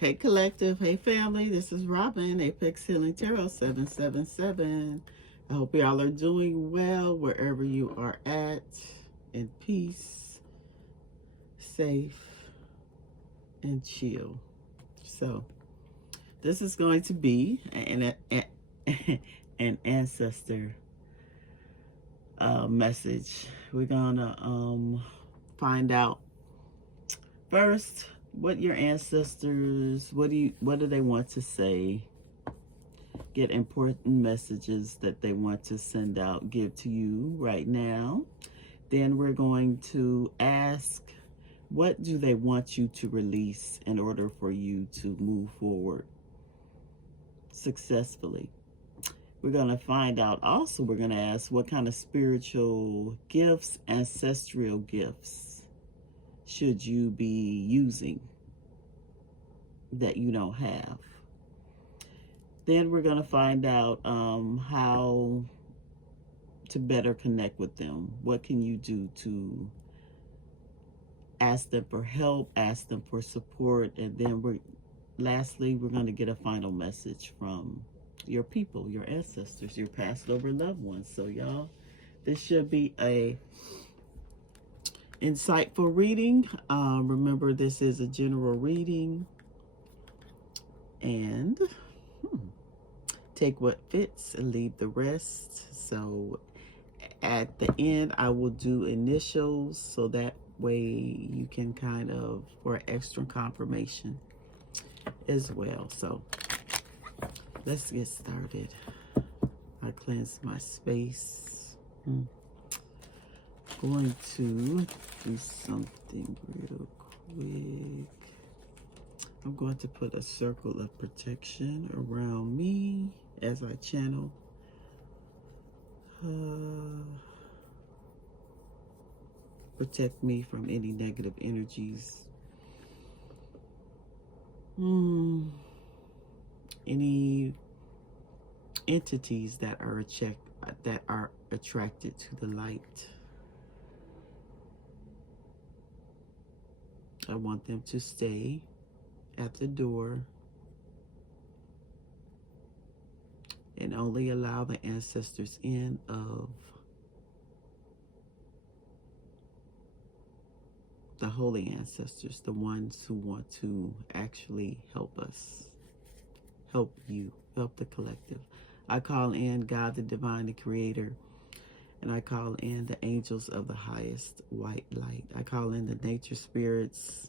Hey collective, hey family, this is Robin, Apex Healing Tarot 777. I hope y'all are doing well wherever you are at, in peace, safe, and chill. So, this is going to be an ancestor message. We're gonna find out first what your ancestors, what do they want to say, get important messages that they want to send out, give to you right now. Then we're going to ask, what do they want you to release in order for you to move forward successfully? We're going to find out also, we're going to ask, what kind of spiritual gifts, ancestral gifts should you be using that you don't have? Then we're going to find out how to better connect with them. What can you do to ask them for help, ask them for support, and then lastly, we're going to get a final message from your people, your ancestors, your passed over loved ones. So y'all, this should be a insightful reading. Remember, this is a general reading, and take what fits and leave the rest. So at the end, I will do initials so that way you can kind of, for extra confirmation as well. So let's get started. I cleanse my space. Going to do something real quick. I'm going to put a circle of protection around me as I channel. Protect me from any negative energies. Any entities that are attracted to the light. I want them to stay at the door and only allow the ancestors in of the holy ancestors, the ones who want to actually help us, help you, help the collective. I call in God, the divine, the creator, and I call in the angels of the highest white light. I call in the nature spirits,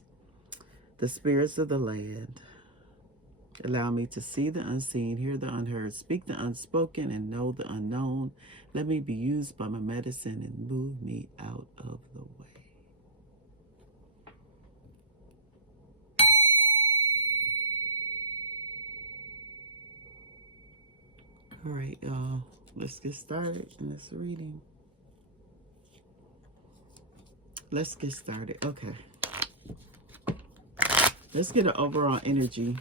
the spirits of the land. Allow me to see the unseen, hear the unheard, speak the unspoken, and know the unknown. Let me be used by my medicine and move me out of the way. All right, y'all. Let's get started in this reading. Let's get started. Okay. Let's get an overall energy.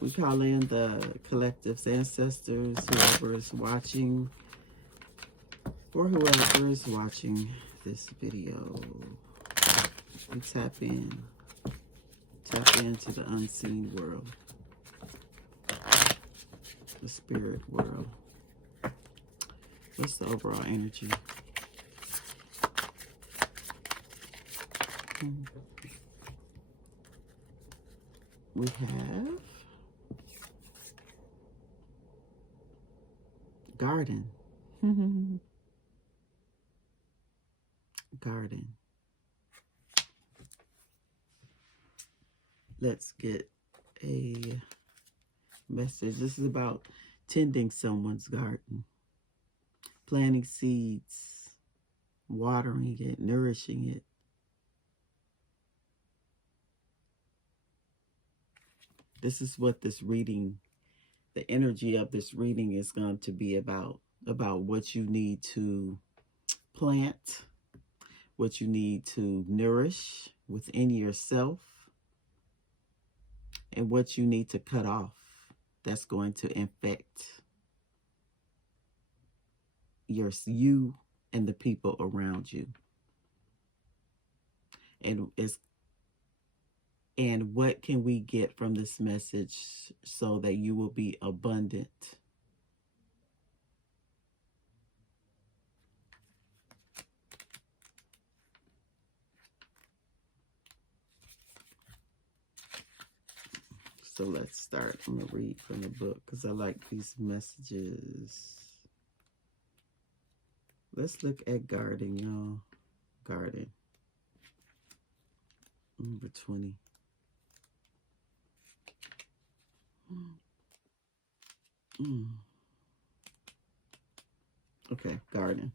We call in the collective's ancestors, whoever is watching, or whoever is watching this video. We tap into the unseen world, the spirit world. What's the overall energy? We have garden. Garden. Let's get a message. This is about tending someone's garden, planting seeds, watering it, nourishing it. This is what this reading, the energy of this reading is going to be about what you need to plant, what you need to nourish within yourself, and what you need to cut off that's going to infect you and the people around you. And And what can we get from this message so that you will be abundant? So let's start. I'm going to read from the book because I like these messages. Let's look at guarding, y'all. Guarding. Number 20. Okay, garden.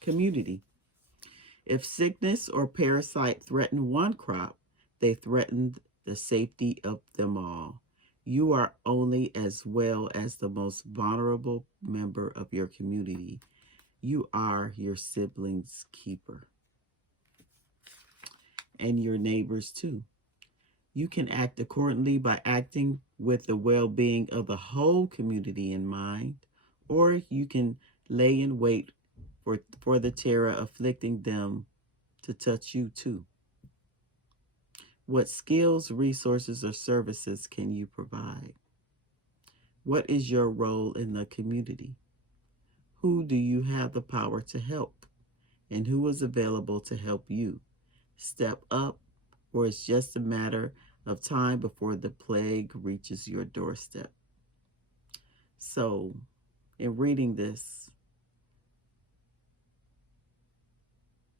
Community. If sickness or parasite threaten one crop, they threaten the safety of them all. You are only as well as the most vulnerable member of your community. You are your siblings' keeper. And your neighbors too. You can act accordingly by acting with the well-being of the whole community in mind, or you can lay in wait for the terror afflicting them to touch you too. What skills, resources, or services can you provide? What is your role in the community? Who do you have the power to help? And who is available to help you? Step up, or it's just a matter of time before the plague reaches your doorstep. So, in reading this,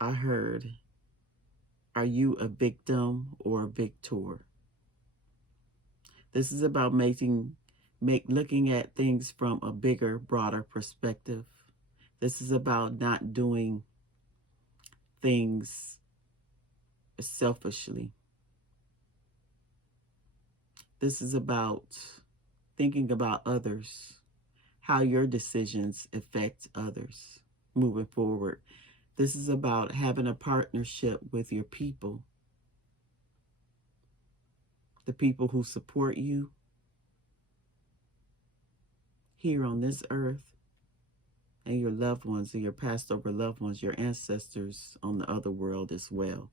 I heard, are you a victim or a victor? This is about looking at things from a bigger, broader perspective. This is about not doing things selfishly. This is about thinking about others, how your decisions affect others moving forward. This is about having a partnership with your people, the people who support you here on this earth, and your loved ones, and your passed over loved ones, your ancestors on the other world as well.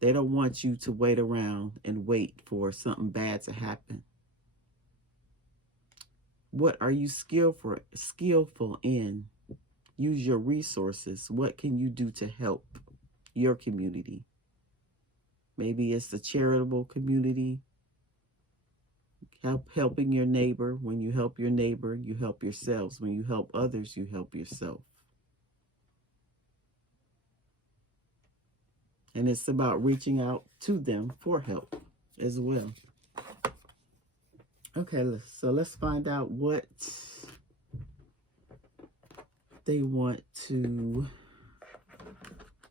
They don't want you to wait around and wait for something bad to happen. What are you skillful in? Use your resources. What can you do to help your community? Maybe it's the charitable community. Helping your neighbor. When you help your neighbor, you help yourselves. When you help others, you help yourself. And it's about reaching out to them for help as well. Okay, so let's find out what they want to...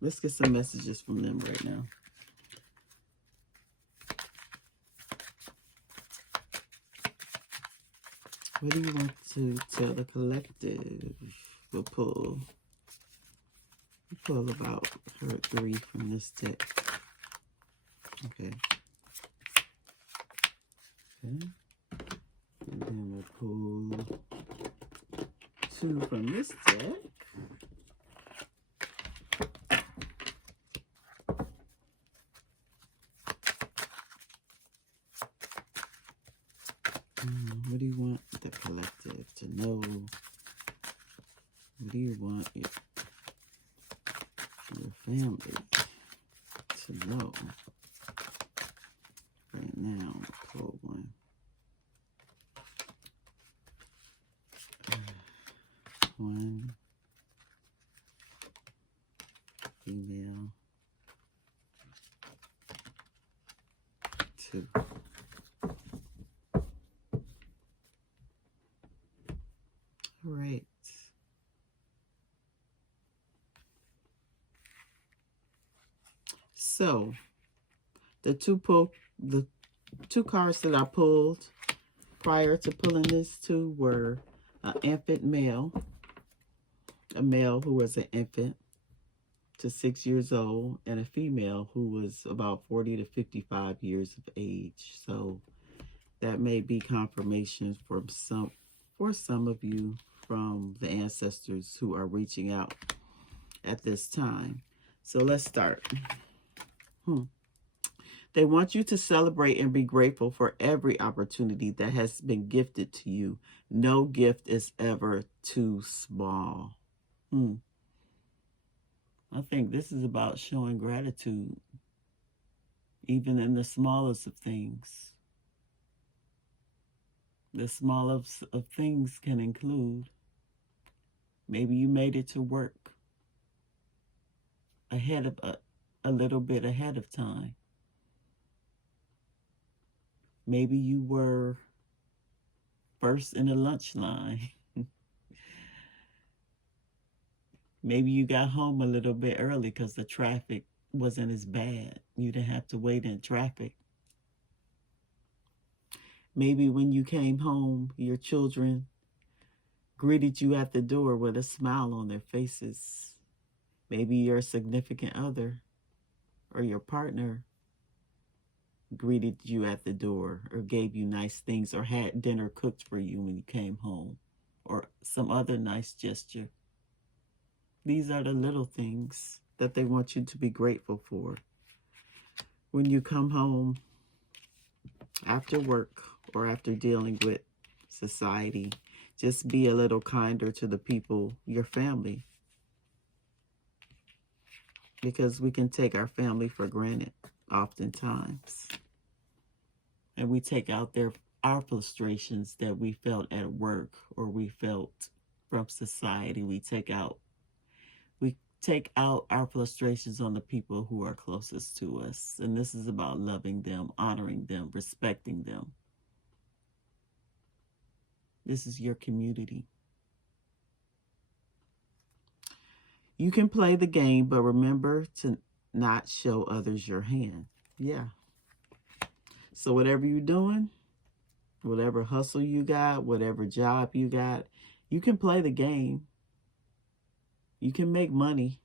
Let's get some messages from them right now. What do you want to tell the collective? We'll pull about hurt, grief from this deck. Okay. Okay. And then we'll pull 2 from this deck. What do you want the collective to know? What do you want your family to know right now? Pull 1. One female, 2. All right. So the two cards that I pulled prior to pulling this 2 were an infant male, a male who was an infant to 6 years old, and a female who was about 40 to 55 years of age. So that may be confirmation for some of you from the ancestors who are reaching out at this time. So let's start. They want you to celebrate and be grateful for every opportunity that has been gifted to you. No gift is ever too small. I think this is about showing gratitude, even in the smallest of things. The smallest of things can include maybe you made it to work ahead of a little bit ahead of time. Maybe you were first in the lunch line. Maybe you got home a little bit early because the traffic wasn't as bad. You didn't have to wait in traffic. Maybe when you came home, your children greeted you at the door with a smile on their faces. Maybe your significant other or your partner greeted you at the door or gave you nice things or had dinner cooked for you when you came home or some other nice gesture. These are the little things that they want you to be grateful for. When you come home after work or after dealing with society, just be a little kinder to the people, your family, because we can take our family for granted oftentimes. And we take out our frustrations that we felt at work or we felt from society. We take out our frustrations on the people who are closest to us. And this is about loving them, honoring them, respecting them. This is your community. You can play the game, but remember to not show others your hand. Yeah. So whatever you're doing, whatever hustle you got, whatever job you got, you can play the game. You can make money.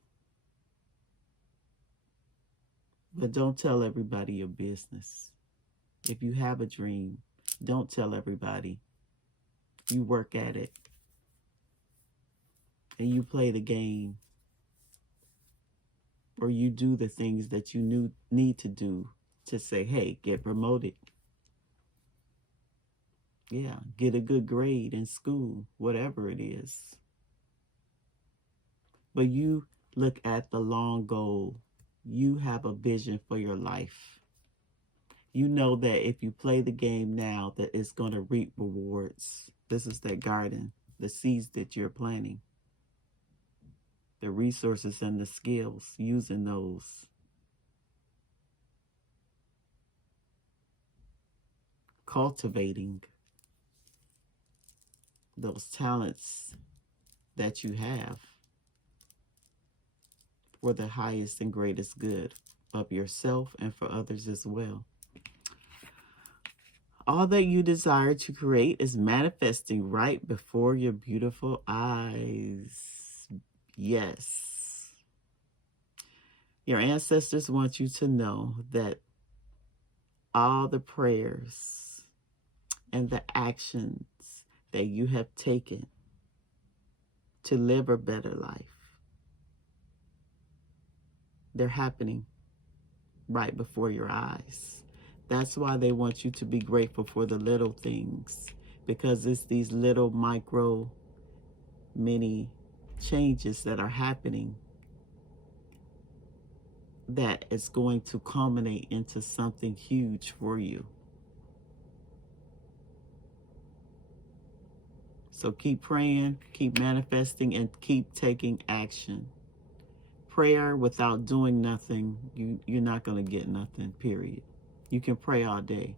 But don't tell everybody your business. If you have a dream, don't tell everybody. You work at it. And you play the game. Or you do the things that you need to do to say, hey, get promoted. Yeah, get a good grade in school, whatever it is. But you look at the long goal. You have a vision for your life. You know that if you play the game now, that it's going to reap rewards. This is that garden, the seeds that you're planting, the resources and the skills, using those. Cultivating those talents that you have for the highest and greatest good of yourself and for others as well. All that you desire to create is manifesting right before your beautiful eyes. Yes. Your ancestors want you to know that all the prayers and the actions that you have taken to live a better life, they're happening right before your eyes. That's why they want you to be grateful for the little things, because it's these little micro, mini changes that are happening that is going to culminate into something huge for you. So keep praying, keep manifesting, and keep taking action. Prayer without doing nothing, you're not going to get nothing, period. You can pray all day,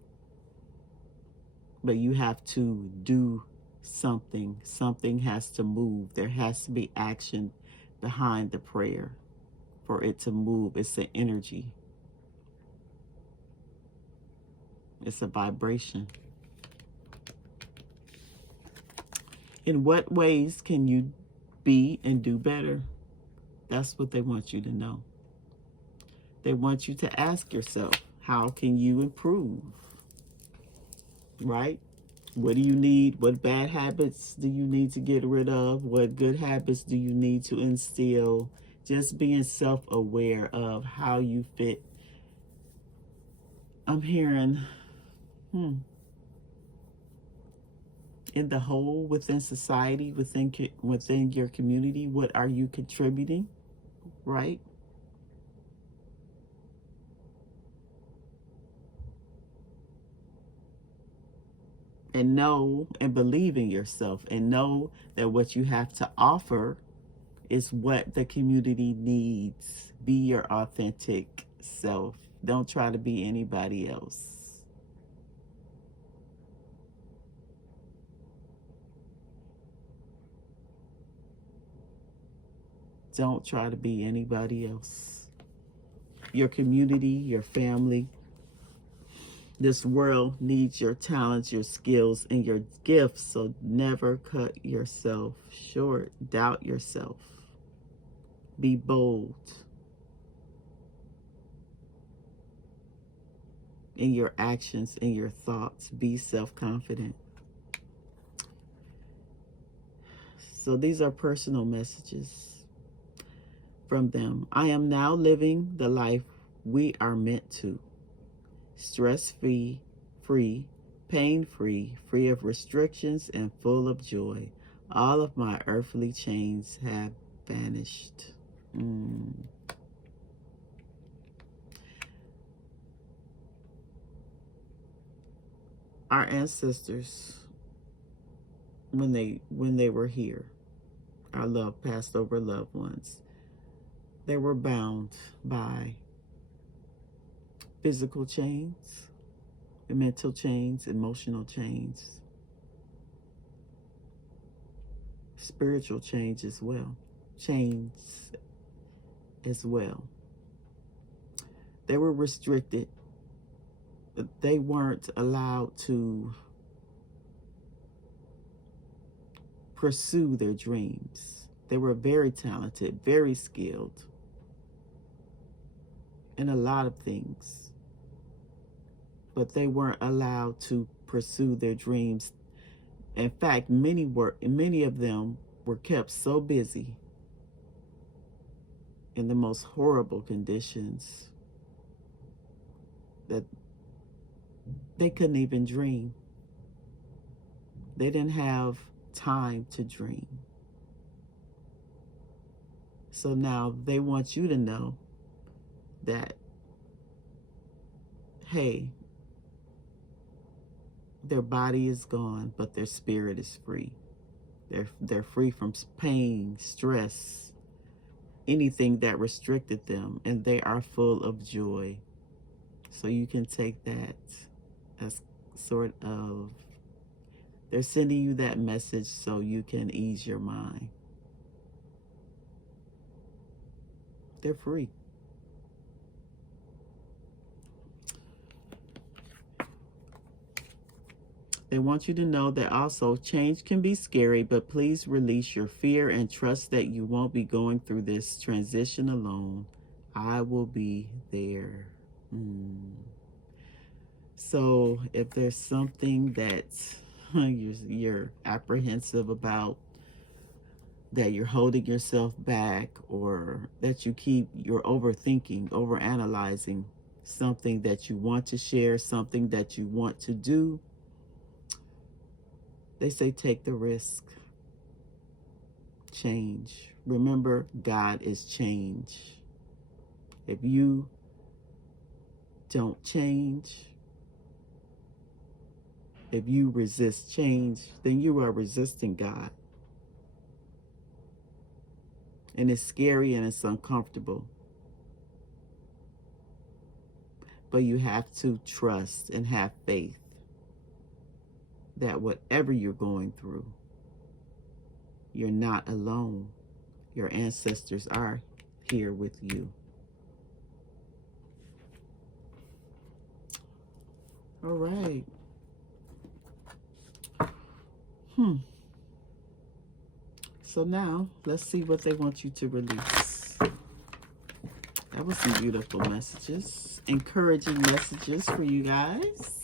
but you have to do something. Something has to move. There has to be action behind the prayer for it to move. It's an energy. It's a vibration. In what ways can you be and do better? That's what they want you to know. They want you to ask yourself, how can you improve? Right? What do you need? What bad habits do you need to get rid of? What good habits do you need to instill? Just being self-aware of how you fit I'm hearing, in the whole, within society, within your community, what are you contributing, right? And know and believe in yourself, and know that what you have to offer is what the community needs. Be your authentic self. Don't try to be anybody else. Don't try to be anybody else. Your community, your family, this world needs your talents, your skills, and your gifts. So never cut yourself short. Doubt yourself. Be bold in your actions, in your thoughts. Be self-confident. So these are personal messages from them. I am now living the life we are meant to. Stress-free, pain-free, free of restrictions, and full of joy. All of my earthly chains have vanished. Our ancestors, when they were here, our passed over loved ones, they were bound by physical chains, mental chains, emotional chains, spiritual chains as well. They were restricted. They weren't allowed to pursue their dreams. They were very talented, very skilled in a lot of things, but they weren't allowed to pursue their dreams. In fact, many of them were kept so busy in the most horrible conditions that they couldn't even dream. They didn't have time to dream. So now they want you to know that, hey, their body is gone, but their spirit is free. They're free from pain, stress, anything that restricted them, and they are full of joy. So you can take that as sort of, they're sending you that message so you can ease your mind. They're free. They want you to know that also change can be scary, but please release your fear and trust that you won't be going through this transition alone. I will be there. So if there's something that you're apprehensive about, that you're holding yourself back, or that you're overthinking, overanalyzing something that you want to share, something that you want to do, they say take the risk. Change. Remember, God is change. If you don't change, if you resist change, then you are resisting God. And it's scary and it's uncomfortable. But you have to trust and have faith that whatever you're going through, you're not alone. Your ancestors are here with you. All right. So now, let's see what they want you to release. That was some beautiful messages. Encouraging messages for you guys.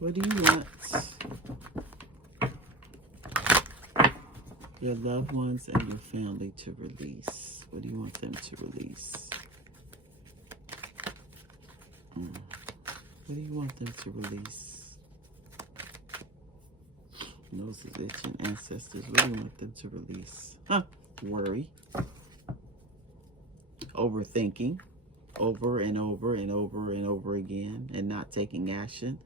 What do you want your loved ones and your family to release? What do you want them to release? What do you want them to release? Nose is itching. Ancestors, what do you want them to release? Worry. Overthinking. Over and over and over and over again and not taking action.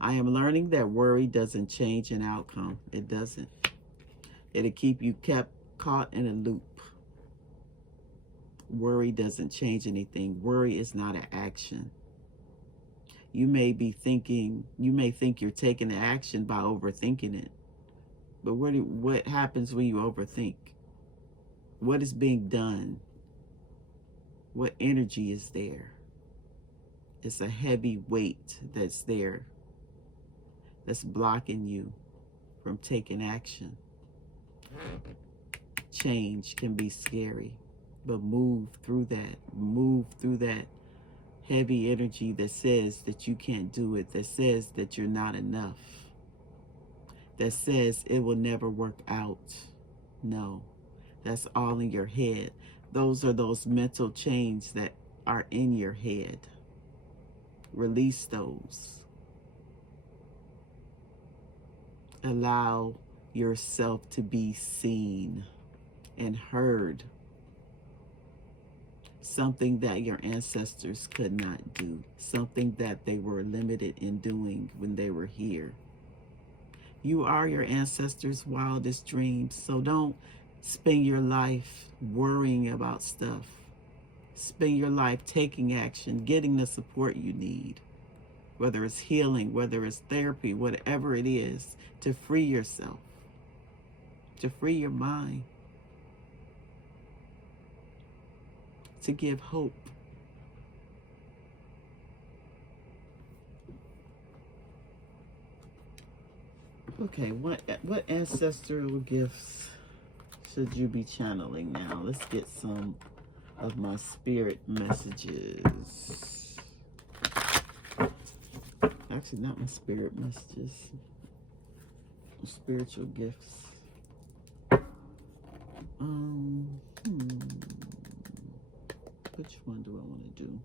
I am learning that worry doesn't change an outcome. It doesn't. It'll keep you caught in a loop. Worry doesn't change anything. Worry is not an action. You may think you're taking action by overthinking it. But what happens when you overthink? What is being done? What energy is there? It's a heavy weight that's there, that's blocking you from taking action. Change can be scary, but move through that. Move through that heavy energy that says that you can't do it, that says that you're not enough, that says it will never work out. No, that's all in your head. Those are those mental chains that are in your head. Release those. Allow yourself to be seen and heard. Something that your ancestors could not do. Something that they were limited in doing when they were here. You are your ancestors' wildest dreams, so don't spend your life worrying about stuff. Spend your life taking action, getting the support you need, whether it's healing, whether it's therapy, whatever it is, to free yourself, to free your mind, to give hope. Okay, what ancestral gifts should you be channeling now? Let's get some of my spirit messages. Actually, not my spirit messages. Spiritual gifts. Which one do I want to do?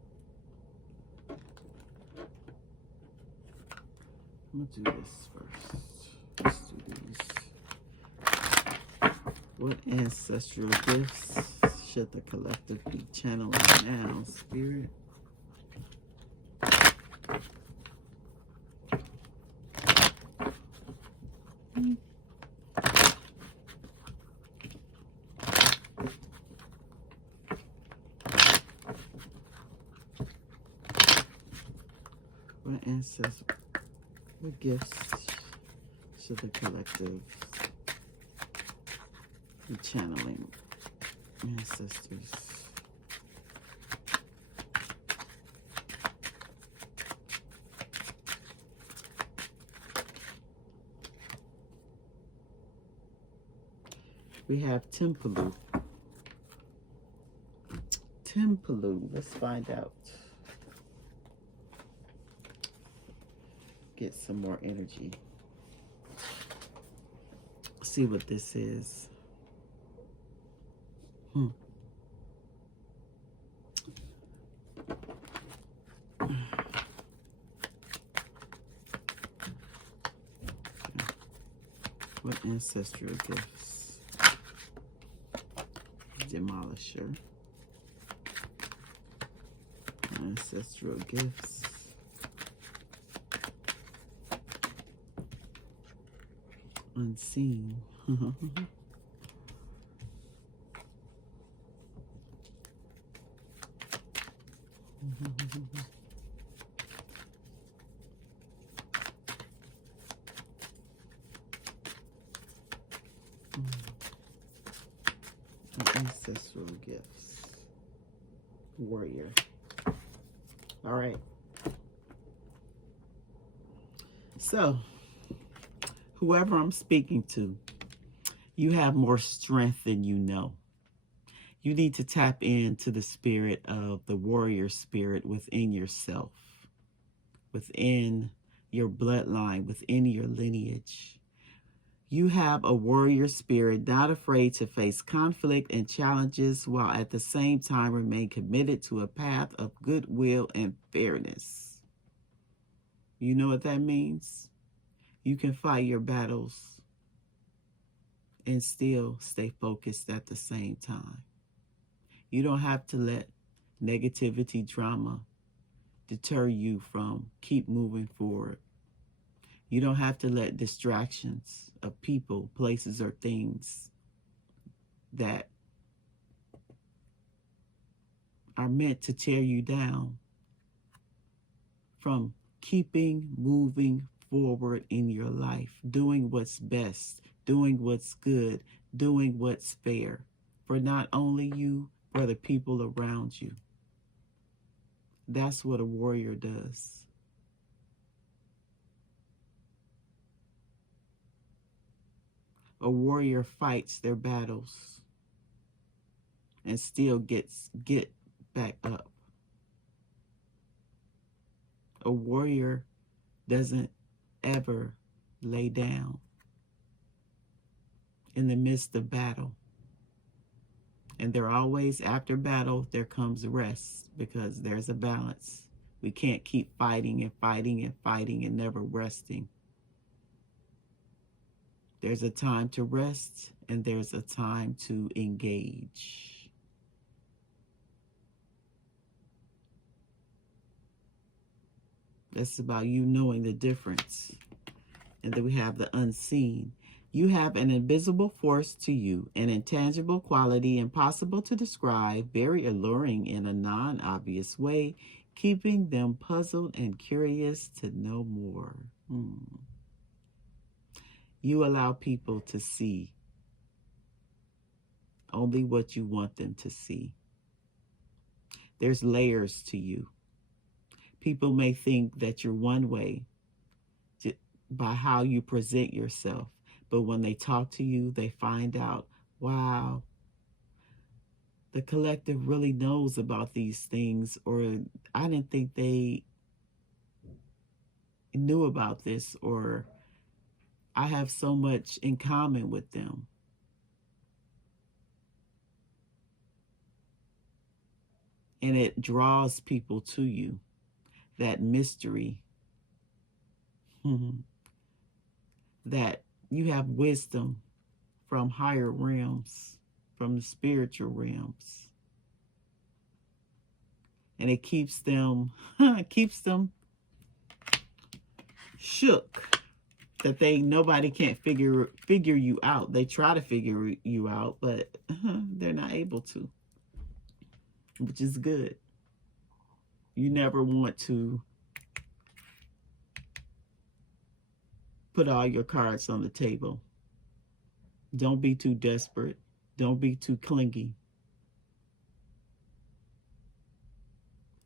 I'm gonna do this first. Let's do these. What ancestral gifts should the collective be channeling now, Spirit? What gifts should the collective be channeling? Ancestors. We have Timpalu. Timpalu. Let's find out. Get some more energy. See what this is. What ancestral gifts? Demolisher. Ancestral gifts. Unseen. Ancestral gifts. Warrior. All right. So, whoever I'm speaking to, you have more strength than you know. You need to tap into the spirit of the warrior spirit within yourself, within your bloodline, within your lineage. You have a warrior spirit, not afraid to face conflict and challenges while at the same time remain committed to a path of goodwill and fairness. You know what that means? You can fight your battles and still stay focused at the same time. You don't have to let negativity, drama deter you from keep moving forward. You don't have to let distractions of people, places, or things that are meant to tear you down from keeping moving forward in your life, doing what's best, doing what's good, doing what's fair for not only you, for the people around you. That's what a warrior does. A warrior fights their battles and still get back up. A warrior doesn't ever lay down in the midst of battle. And they're always, after battle, there comes rest, because there's a balance. We can't keep fighting and fighting and fighting and never resting. There's a time to rest and there's a time to engage. That's about you knowing the difference. And then we have the unseen. You have an invisible force to you, an intangible quality impossible to describe, very alluring in a non-obvious way, keeping them puzzled and curious to know more. You allow people to see only what you want them to see. There's layers to you. People may think that you're one way by how you present yourself, but when they talk to you, they find out, wow, the collective really knows about these things, or I didn't think they knew about this, or I have so much in common with them. And it draws people to you, that mystery, that you have wisdom from higher realms, from the spiritual realms. And it keeps them, shook, that nobody can't figure you out. They try to figure you out, but they're not able to, which is good. You never want to put all your cards on the table. Don't be too desperate. Don't be too clingy.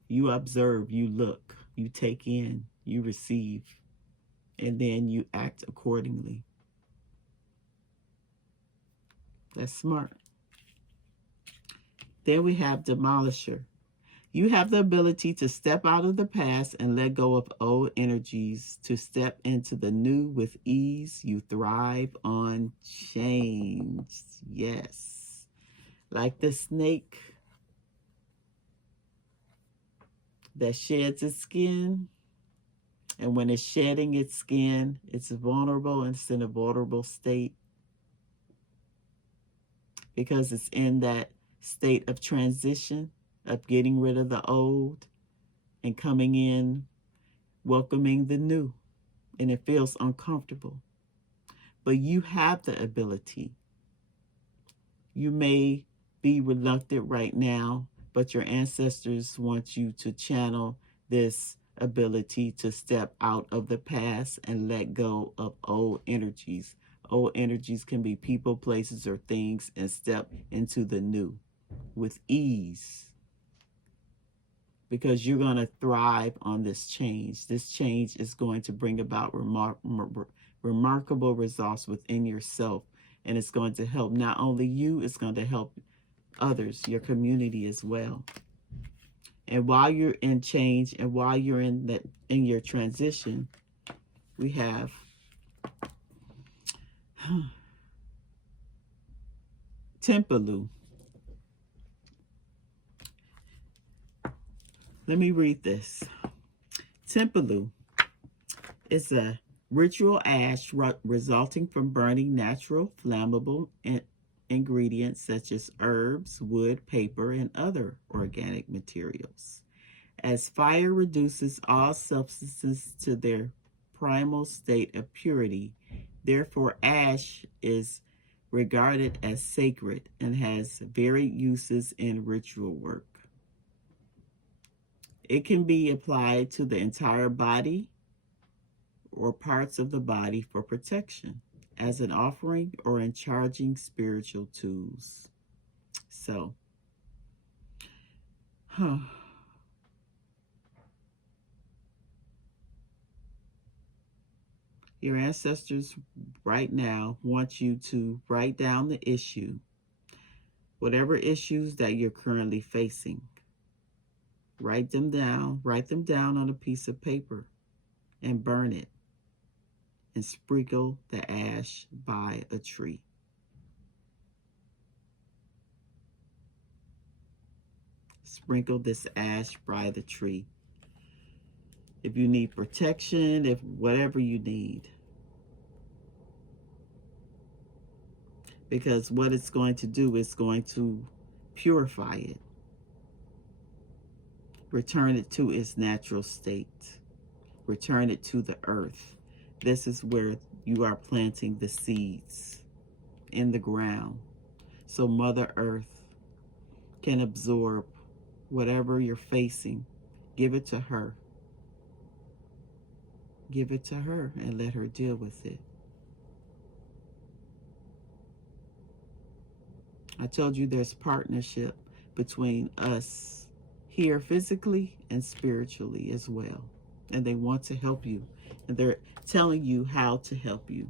You observe, you look, you take in, you receive, and then you act accordingly. That's smart. Then we have Demolisher. You have the ability to step out of the past and let go of old energies, to step into the new with ease. You thrive on change. Yes. Like the snake that sheds its skin. And when it's shedding its skin, it's vulnerable and it's in a vulnerable state, because it's in that state of transition, of getting rid of the old and coming in, welcoming the new. And it feels uncomfortable. But you have the ability. You may be reluctant right now, but your ancestors want you to channel this ability to step out of the past and let go of old energies. Old energies can be people, places, or things, and step into the new with ease, because you're going to thrive on this change. This change is going to bring about remarkable results within yourself, and it's going to help not only you, it's going to help others, your community as well. And while you're in change and while you're in your transition, we have Tempalu. Let me read this. Tempalu is a ritual ash resulting from burning natural flammable ingredients such as herbs, wood, paper, and other organic materials. As fire reduces all substances to their primal state of purity, therefore ash is regarded as sacred and has varied uses in ritual work. It can be applied to the entire body or parts of the body for protection, as an offering or in charging spiritual tools. So, your ancestors right now want you to write down the issue, whatever issues that you're currently facing. Write them down on a piece of paper and burn it and sprinkle the ash by a tree. Sprinkle this ash by the tree. If you need protection, if whatever you need. Because what it's going to do is going to purify it. Return it to its natural state. Return it to the earth. This is where you are planting the seeds in the ground. So Mother Earth can absorb whatever you're facing. Give it to her. Give it to her and let her deal with it. I told you there's partnership between us here physically and spiritually as well. And they want to help you. And they're telling you how to help you.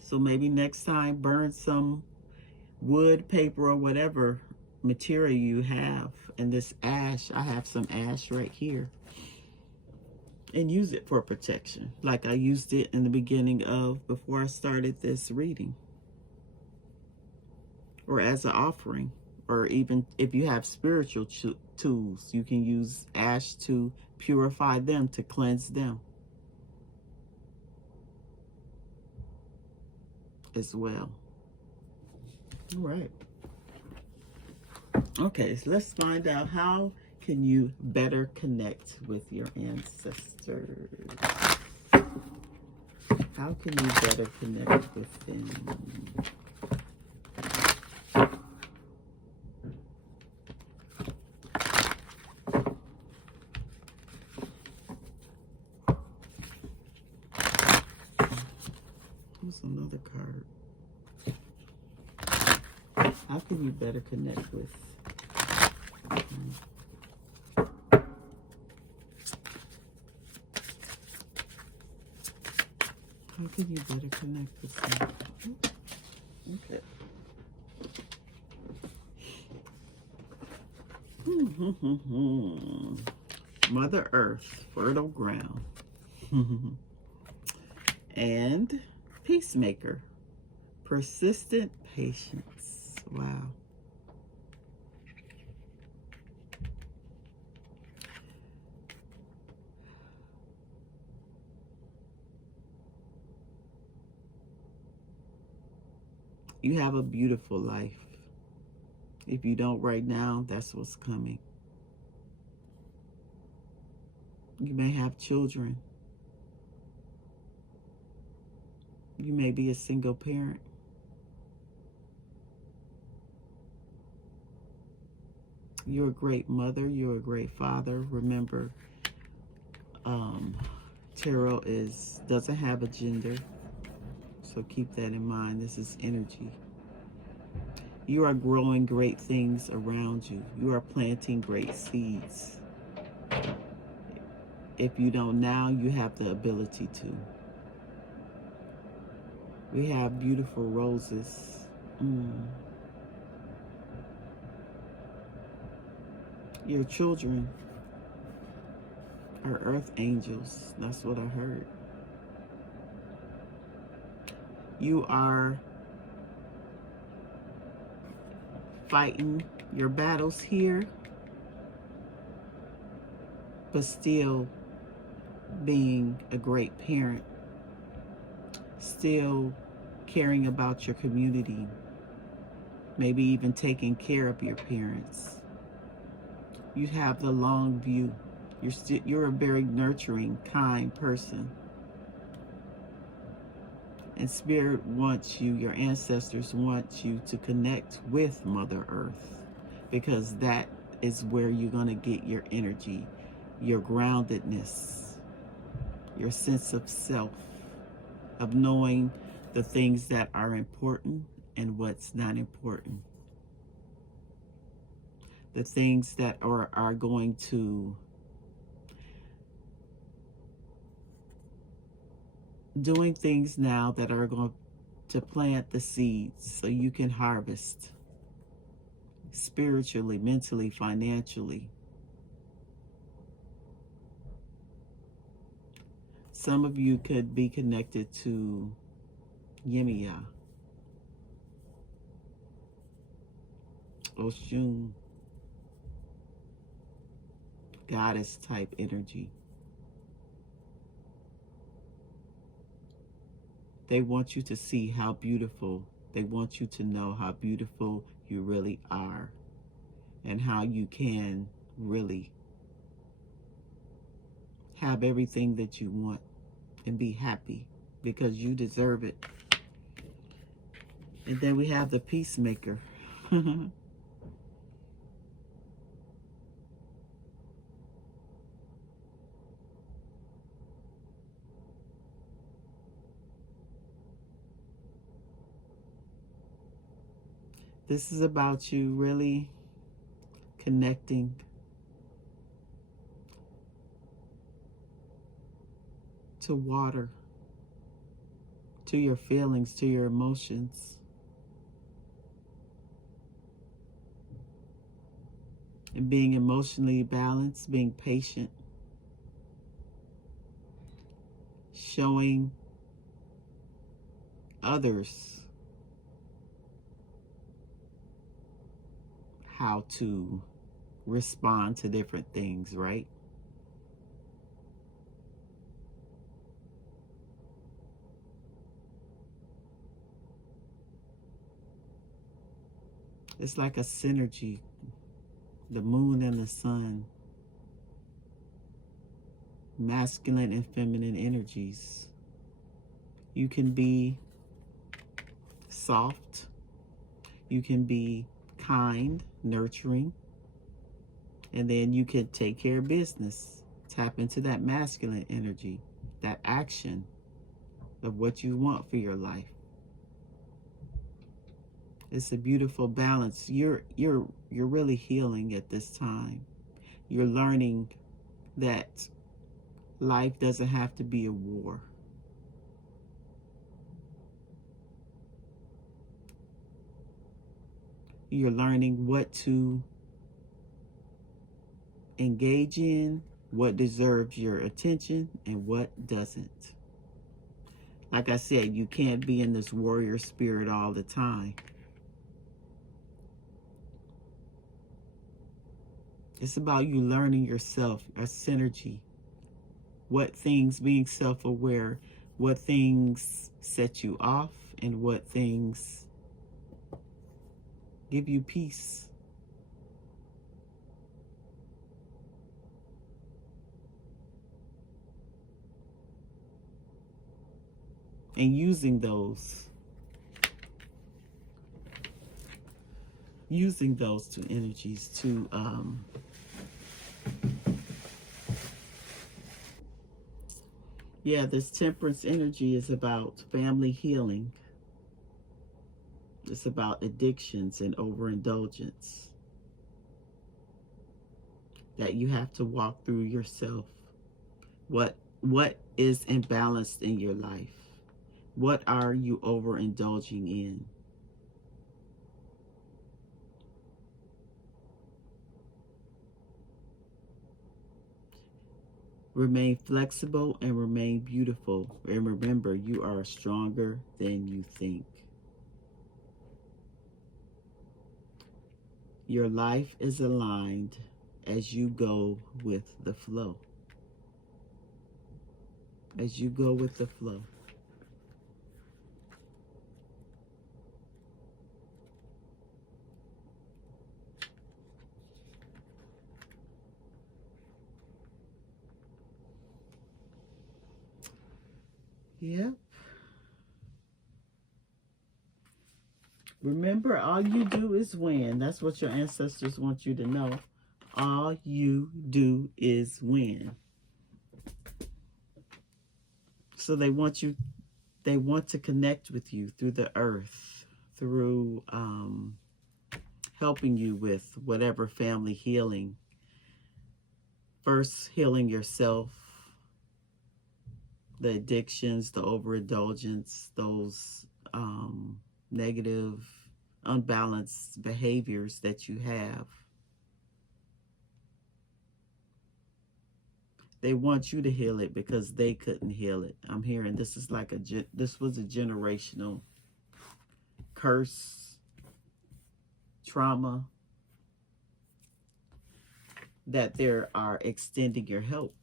So maybe next time burn some wood, paper, or whatever material you have. And this ash, I have some ash right here. And use it for protection. Like I used it in the beginning before I started this reading. Or as an offering. Or even if you have spiritual tools, you can use ash to purify them, to cleanse them as well. All right. Okay, so let's find out how can you better connect with your ancestors. How can you better connect with them? Here's another card. How can you better connect with How can you better connect with them? Okay. Mother Earth, fertile ground. And peacemaker, persistent patience. Wow. You have a beautiful life. If you don't right now, that's what's coming. You may have children. You may be a single parent. You're a great mother. You're a great father. Remember, tarot doesn't have a gender. So keep that in mind. This is energy. You are growing great things around you. You are planting great seeds. If you don't now, you have the ability to. We have beautiful roses. Your children Or earth angels. That's what I heard. You are fighting your battles here, but still being a great parent, still caring about your community, maybe even taking care of your parents. You have the long view. You're a very nurturing, kind person. And Spirit wants you, your ancestors want you to connect with Mother Earth, because that is where you're going to get your energy, your groundedness, your sense of self, of knowing the things that are important and what's not important. The things that are going to doing things now that are going to plant the seeds so you can harvest spiritually, mentally, financially. Some of you could be connected to Yemiya, Oshun, goddess type energy. They want you to see how beautiful, they want you to know how beautiful you really are, and how you can really have everything that you want and be happy, because you deserve it. And then we have the peacemaker. This is about you really connecting to water, to your feelings, to your emotions, and being emotionally balanced, being patient, showing others how to respond to different things, right? It's like a synergy, the moon and the sun, masculine and feminine energies. You can be soft, you can be kind, nurturing, and then you can take care of business. Tap into that masculine energy, that action of what you want for your life. It's a beautiful balance. You're really healing at this time. You're learning that life doesn't have to be a war. You're learning what to engage in, what deserves your attention, and what doesn't. Like I said, you can't be in this warrior spirit all the time. It's about you learning yourself, a synergy. What things, being self-aware, what things set you off and what things give you peace. And using those two energies to yeah, this temperance energy is about family healing. It's about addictions and overindulgence that you have to walk through yourself. What is imbalanced in your life? What are you overindulging in? Remain flexible and remain beautiful. And remember, you are stronger than you think. Your life is aligned as you go with the flow. As you go with the flow. Yep. Remember, all you do is win. That's what your ancestors want you to know. All you do is win. So they want to connect with you through the earth, through helping you with whatever family healing. First, healing yourself, the addictions, the overindulgence, those negative, unbalanced behaviors that you have. They want you to heal it because they couldn't heal it. I'm hearing this is like this was a generational curse, trauma, that they are extending your help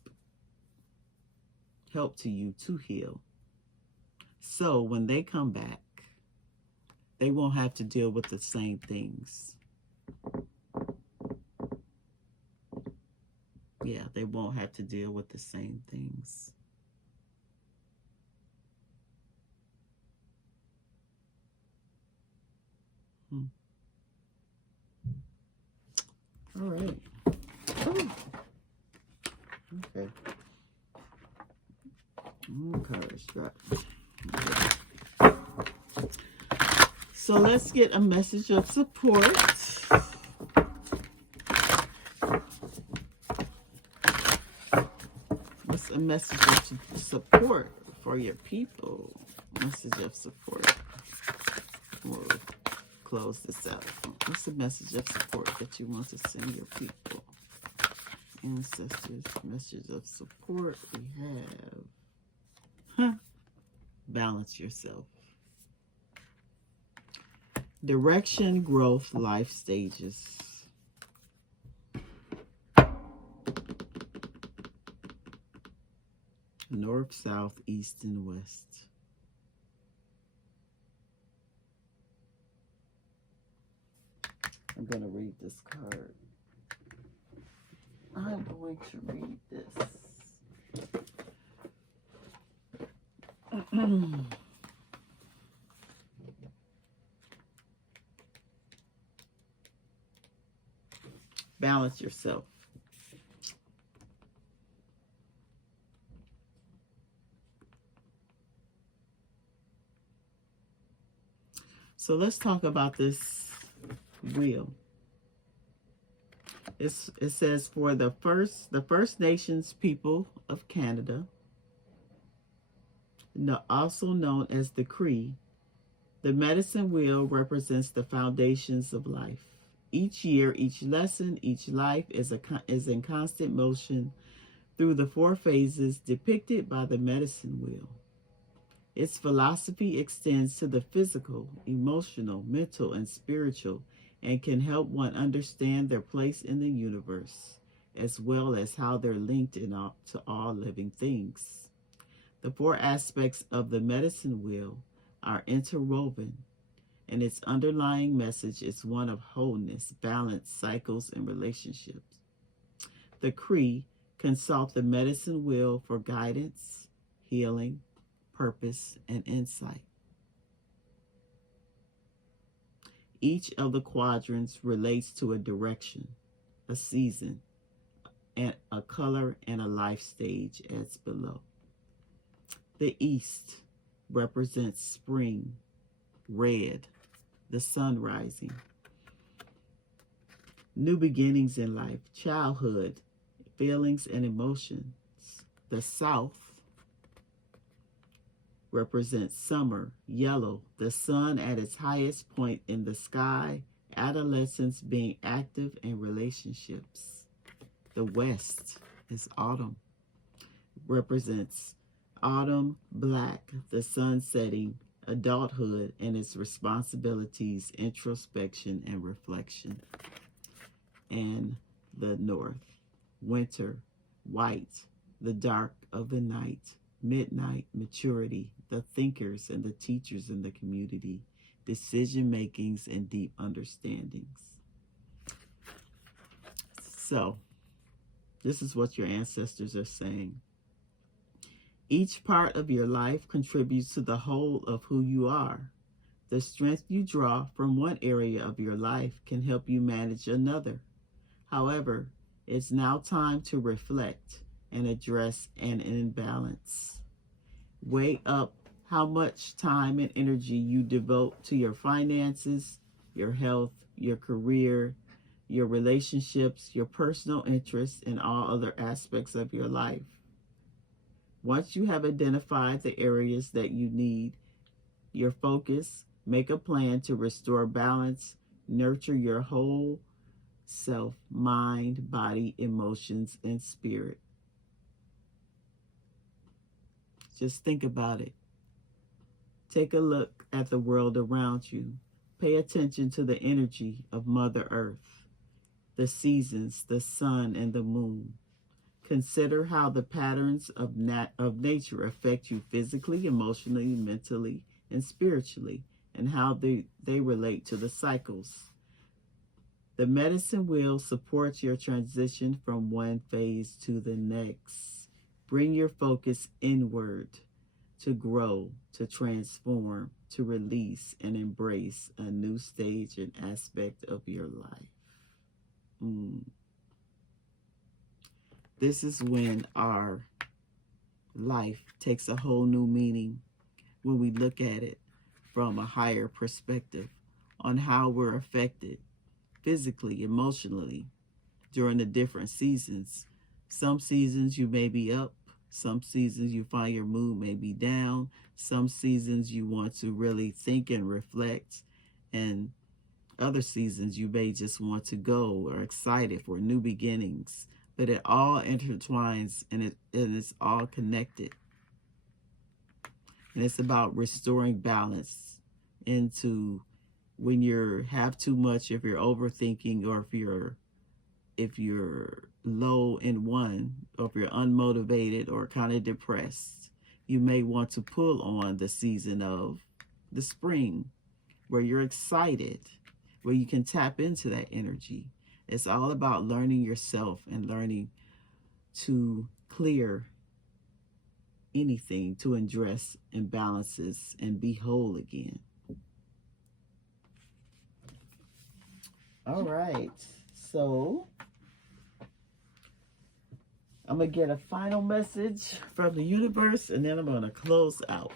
to you to heal. So when they come back, they won't have to deal with the same things. Yeah, they won't have to deal with the same things. All right. Ooh. Okay. Okay, strap. So let's get a message of support. What's a message of support for your people? Message of support. We'll close this out. What's a message of support that you want to send your people? Ancestors, message of support. We have balance yourself. Direction, growth, life stages. North, south, east, and west. I'm going to read this card. I'm going to read this. Balance yourself. So let's talk about this wheel. It says for the First Nations people of Canada, also known as the Cree, the medicine wheel represents the foundations of life. Each year, each lesson, each life is in constant motion through the 4 phases depicted by the medicine wheel. Its philosophy extends to the physical, emotional, mental, and spiritual, and can help one understand their place in the universe, as well as how they're linked to all living things. The 4 aspects of the medicine wheel are interwoven, and its underlying message is one of wholeness, balance, cycles, and relationships. The Cree consult the medicine wheel for guidance, healing, purpose, and insight. Each of the quadrants relates to a direction, a season, and a color and a life stage as below. The east represents spring, red, the sun rising, new beginnings in life, childhood, feelings and emotions. The south represents summer, yellow, the sun at its highest point in the sky, adolescence, being active in relationships. The west is autumn, represents autumn, black, the sun setting, adulthood and its responsibilities, introspection and reflection. And the north, winter, white, the dark of the night, midnight, maturity, the thinkers and the teachers in the community, decision makings and deep understandings. So, this is what your ancestors are saying. Each part of your life contributes to the whole of who you are. The strength you draw from one area of your life can help you manage another. However, it's now time to reflect and address an imbalance. Weigh up how much time and energy you devote to your finances, your health, your career, your relationships, your personal interests, and all other aspects of your life. Once you have identified the areas that you need your focus, make a plan to restore balance, nurture your whole self, mind, body, emotions, and spirit. Just think about it. Take a look at the world around you. Pay attention to the energy of Mother Earth, the seasons, the sun, and the moon. Consider how the patterns of nature affect you physically, emotionally, mentally, and spiritually, and how they relate to the cycles. The medicine wheel supports your transition from one phase to the next. Bring your focus inward to grow, to transform, to release, and embrace a new stage and aspect of your life. This is when our life takes a whole new meaning, when we look at it from a higher perspective on how we're affected physically, emotionally, during the different seasons. Some seasons you may be up. Some seasons you find your mood may be down. Some seasons you want to really think and reflect. And other seasons you may just want to go or excited for new beginnings. But it all intertwines and it's all connected. And it's about restoring balance into when you have too much, if you're overthinking, or if you're low in one, or if you're unmotivated or kind of depressed, you may want to pull on the season of the spring where you're excited, where you can tap into that energy. It's all about learning yourself and learning to clear anything, to address imbalances and be whole again. All right, so I'm going to get a final message from the universe, and then I'm going to close out.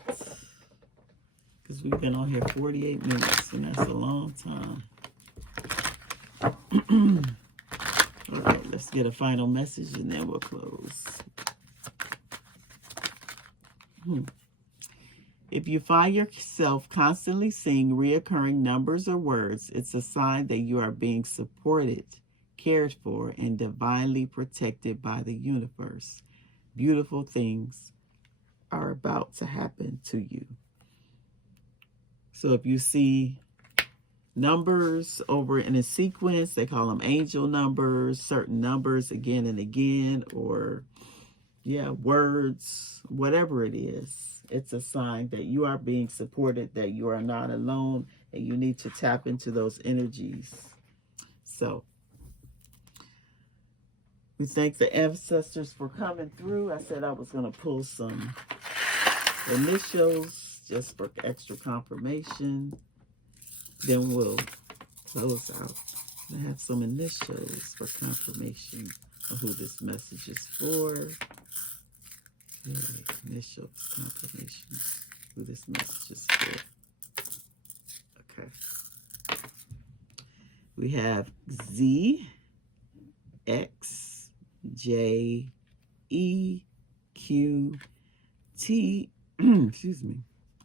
Because we've been on here 48 minutes, and that's a long time. All right, let's get a final message, and then we'll close. If you find yourself constantly seeing reoccurring numbers or words, it's a sign that you are being supported, cared for, and divinely protected by the universe. Beautiful things are about to happen to you. So if you see numbers over in a sequence, they call them angel numbers, certain numbers again and again, or words, whatever it is, it's a sign that you are being supported, that you are not alone, and you need to tap into those energies. So we thank the ancestors for coming through. I said I was going to pull some initials just for extra confirmation. Then we'll close out. I have some initials for confirmation of who this message is for. Okay, initials, confirmation, who this message is for. Okay. We have Z, X, J, E, Q, T, excuse me,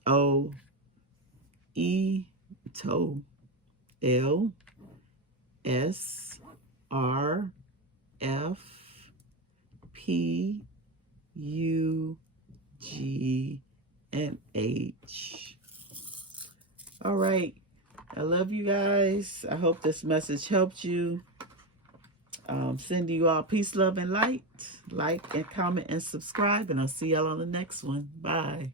O, E, toe, L, S, R, F, P, U, G, and H. All right. I love you guys. I hope this message helped you. Sending you all peace, love, and light. Like and comment and subscribe. And I'll see y'all on the next one. Bye.